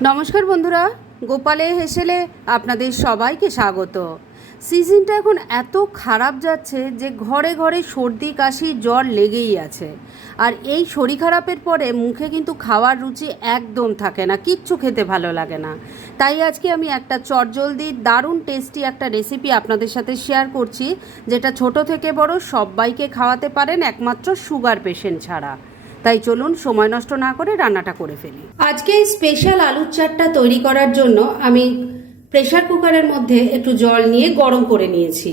নমস্কার বন্ধুরা, গোপালে হেসেলে আপনাদের সবাইকে স্বাগত। সিজনটা এখন এত খারাপ যাচ্ছে যে ঘরে ঘরে সর্দি, কাশি, জ্বর লেগেই আছে। আর এই শরীর খারাপের পরে মুখে কিন্তু খাওয়ার রুচি একদম থাকে না, কিচ্ছু খেতে ভালো লাগে না। তাই আজকে আমি একটা চটজলদি, দারুণ টেস্টি একটা রেসিপি আপনাদের সাথে শেয়ার করছি, যেটা ছোট থেকে বড় সবাইকে খাওয়াতে পারেন, একমাত্র সুগার পেশেন্ট ছাড়া। তাই চলুন সময় নষ্ট না করে রান্নাটা করে ফেলি। আজকে এই স্পেশাল আলুর চাটটা তৈরি করার জন্য আমি প্রেসার কুকারের মধ্যে একটু জল নিয়ে গরম করে নিয়েছি।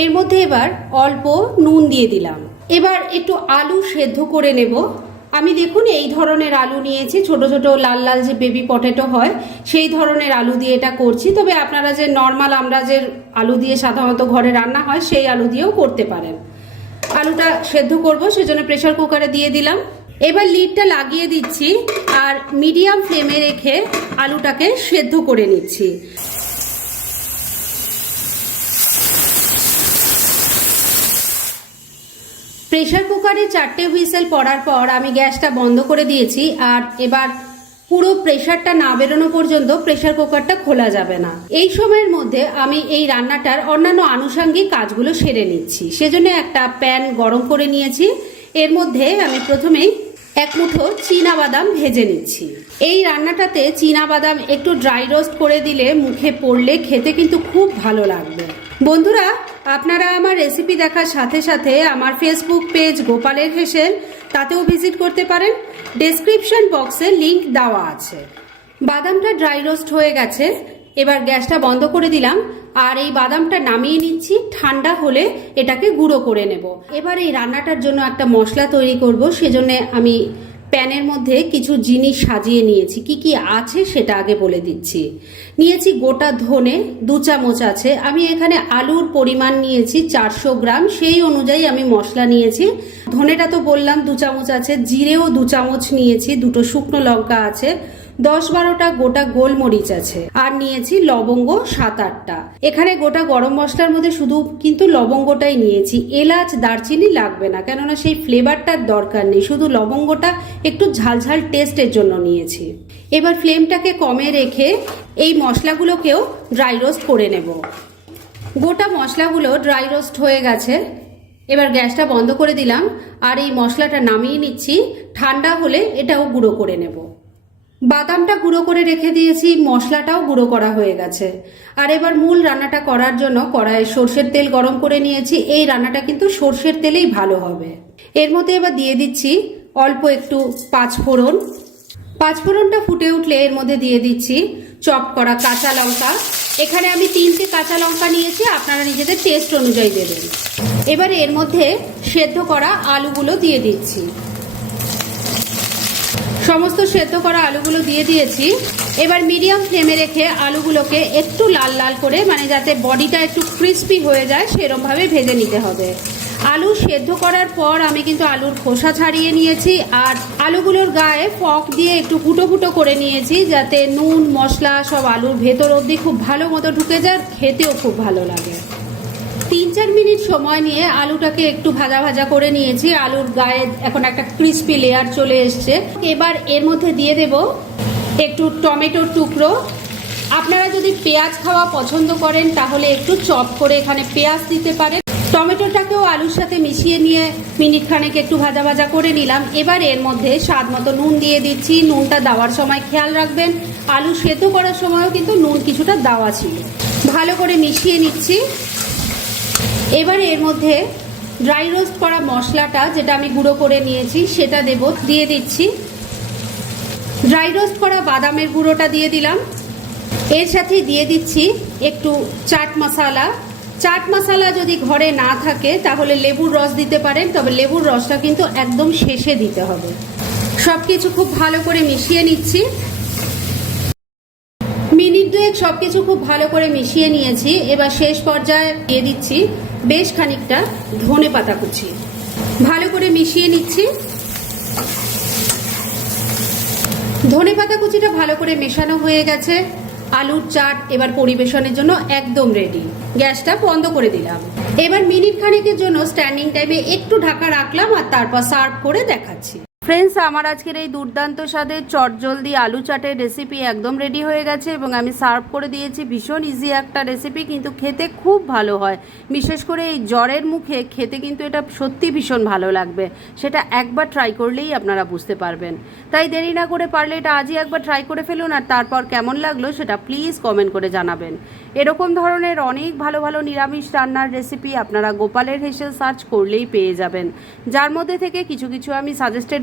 এর মধ্যে এবার অল্প নুন দিয়ে দিলাম। এবার একটু আলু সেদ্ধ করে নেব। আমি দেখুন এই ধরনের আলু নিয়েছি, ছোট ছোট লাল লাল যে বেবি পটেটো হয়, সেই ধরনের আলু দিয়ে এটা করছি। তবে আপনারা যে নর্মাল আমরা যে আলু দিয়ে সাধারণত ঘরে রান্না হয়, সেই আলু দিয়েও করতে পারেন। আলুটা সেদ্ধ করব, সেজন্য প্রেসার কুকারে দিয়ে দিলাম। এবার লিডটা লাগিয়ে দিচ্ছি আর মিডিয়াম ফ্লেমে রেখে আলুটাকে সেদ্ধ করে নিচ্ছি। প্রেসার কুকারে চারটে হুইসেল পড়ার পর আমি গ্যাসটা বন্ধ করে দিয়েছি আর এবার পুরো প্রেশারটা না বেরোনো পর্যন্ত প্রেশার কুকারটা খোলা যাবে না। এই সময়ের মধ্যে আমি এই রান্নাটার অন্যান্য আনুষঙ্গিক কাজগুলো সেরে নিচ্ছি। সেজন্য একটা প্যান গরম করে নিয়েছি। এর মধ্যে আমি প্রথমেই এক মুঠো বাদাম ভেজে নিচ্ছি। এই রান্নাটাতে বাদাম একটু ড্রাই রোস্ট করে দিলে মুখে পড়লে খেতে কিন্তু খুব ভালো লাগবে। বন্ধুরা, আপনারা আমার রেসিপি দেখার সাথে সাথে আমার ফেসবুক পেজ গোপালের হেসেল তাতেও ভিজিট করতে পারেন। ডেসক্রিপশন বক্সে লিংক দেওয়া আছে। বাদামটা ড্রাই রোস্ট হয়ে গেছে। এবার গ্যাসটা বন্ধ করে দিলাম। আর এই বাদামটা নামিয়ে নিচ্ছি। ঠান্ডা হলে এটাকে গুঁড়ো করে নেব। এবার এই রান্নাটার জন্য একটা মশলা তৈরি করব। সেজন্য আমি প্যানের মধ্যে কিছু জিনিস সাজিয়ে নিয়েছি। কি কি আছে সেটা আগে বলে দিচ্ছি। নিয়েছি গোটা ধনে, দু চামচ আছে। আমি এখানে আলুর পরিমাণ নিয়েছি চারশো গ্রাম। সেই অনুযায়ী আমি মশলা নিয়েছি। ধনেটা তো বললাম দু চামচ আছে। জিরেও দু চামচ নিয়েছি। দুটো শুকনো লঙ্কা আছে। দশ বারোটা গোটা গোলমরিচ আছে। আর নিয়েছি লবঙ্গ সাত আটটা এখানে গোটা গরম মশলার মধ্যে শুধু কিন্তু লবঙ্গটাই নিয়েছি। এলাচ, দারচিনি লাগবে না, কেননা সেই ফ্লেভারটার দরকার নেই। শুধু লবঙ্গটা একটু ঝালঝাল টেস্টের জন্য নিয়েছি। এবার ফ্লেমটাকে কমে রেখে এই মশলাগুলোকেও ড্রাই রোস্ট করে নেব। গোটা মশলাগুলো ড্রাই রোস্ট হয়ে গেছে। এবার গ্যাসটা বন্ধ করে দিলাম। আর এই মশলাটা নামিয়ে নিচ্ছি। ঠান্ডা হলে এটাও গুঁড়ো করে নেব। বাদামটা গুঁড়ো করে রেখে দিয়েছি, মশলাটাও গুঁড়ো করা হয়ে গেছে। আর এবার মূল রান্নাটা করার জন্য কড়াইয়ে সর্ষের তেল গরম করে নিয়েছি, এই রান্নাটা কিন্তু সর্ষের তেলেই ভালো হবে। এর মধ্যে এবার দিয়ে দিচ্ছি অল্প একটু পাঁচ ফোড়ন পাঁচ ফোড়নটা ফুটে উঠলে এর মধ্যে দিয়ে দিচ্ছি চপ করা কাঁচা লঙ্কা। এখানে আমি তিনটে কাঁচা লঙ্কা নিয়েছি, আপনারা নিজেদের টেস্ট অনুযায়ী দেবেন। এবার এর মধ্যে সেদ্ধ করা আলুগুলো দিয়ে দিচ্ছি। সমস্ত সেদ্ধ করা আলুগুলো দিয়ে দিয়েছি। এবার মিডিয়াম ফ্লেমে রেখে আলুগুলোকে একটু লাল লাল করে মানে যাতে বডিটা একটু ক্রিস্পি হয়ে যায়, সেরমভাবে ভেজে নিতে হবে। আলু সেদ্ধ করার পর আমি কিন্তু আলুর খোসা ছাড়িয়ে নিয়েছি, আর আলুগুলোর গায়ে ফক দিয়ে একটু ফুটো ফুটো করে নিয়েছি, যাতে নুন, মশলা সব আলুর ভেতর অবধি খুব ভালো মতো ঢুকে যায়, খেতেও খুব ভালো লাগে। তিন চার মিনিট সময় নিয়ে আলুটাকে একটু ভাজা ভাজা করে নিয়েছি। আলুর গায়ে এখন একটা ক্রিস্পি লেয়ার চলে এসছে। এবার এর মধ্যে দিয়ে দেব একটু টমেটোর টুকরো। আপনারা যদি পেঁয়াজ খাওয়া পছন্দ করেন, তাহলে একটু চপ করে এখানে পেঁয়াজ দিতে পারেন। টমেটোটাকেও আলুর সাথে মিশিয়ে নিয়ে মিনিট খানেক একটু ভাজা ভাজা করে নিলাম। এবার এর মধ্যে স্বাদ মতো নুন দিয়ে দিচ্ছি। নুনটা দেওয়ার সময় খেয়াল রাখবেন, আলু সেদ্ধ করার সময়ও কিন্তু নুন কিছুটা দেওয়া ছিল। ভালো করে মিশিয়ে নিচ্ছি। এবার এর মধ্যে ড্রাই রোস্ট করা মশলাটা যেটা আমি গুঁড়ো করে নিয়েছি, সেটা দেব, দিয়ে দিচ্ছি। ড্রাই রোস্ট করা বাদামের গুঁড়োটা দিয়ে দিলাম। এর সাথে দিয়ে দিচ্ছি একটু চাট মশালা। চাট মশালা যদি ঘরে না থাকে, তাহলে লেবুর রস দিতে পারেন, তবে লেবুর রসটা কিন্তু একদম শেষে দিতে হবে। সব কিছু খুব ভালো করে মিশিয়ে নিচ্ছি। মিনিট দুয়েক সবকিছু খুব ভালো করে মিশিয়ে নিয়েছি। এবার শেষ পর্যায়ে দিয়ে দিচ্ছি বেশ খানিকটা ধনে পাতা কুচি। ভালো করে মিশিয়ে নিচ্ছি। ধনে পাতা কুচিটা ভালো করে মেশানো হয়ে গেছে। আলুর চাট এবার পরিবেশনের জন্য একদম রেডি গ্যাসটা বন্ধ করে দিলাম। এবার মিনিট খানেকের জন্য স্ট্যান্ডিং টাইমে একটু ঢাকা রাখলাম আর তারপর সার্ভ করে দেখাচ্ছি। ফ্রেন্ডস আমার আজকের এই দুর্দান্ত স্বাদের চটজলদি আলু চাটের রেসিপি একদম রেডি হয়ে গেছে এবং আমি সার্ভ করে দিয়েছি। ভীষণ ইজি একটা রেসিপি কিন্তু খেতে খুব ভালো হয়। বিশেষ করে এই জ্বরের মুখে খেতে কিন্তু এটা সত্যি ভীষণ ভালো লাগবে। সেটা একবার ট্রাই করলেই আপনারা বুঝতে পারবেন। তাই দেরি না করে পারলে এটা আজই একবার ট্রাই করে ফেলুন আর তারপর কেমন লাগল সেটা প্লিজ কমেন্ট করে জানাবেন। এরকম ধরনের অনেক ভালো ভালো নিরামিষ রান্নার রেসিপি আপনারা গোপালের হেসেল সার্চ করলেই পেয়ে যাবেন। যার মধ্যে থেকে কিছু কিছু আমি সাজেস্টেড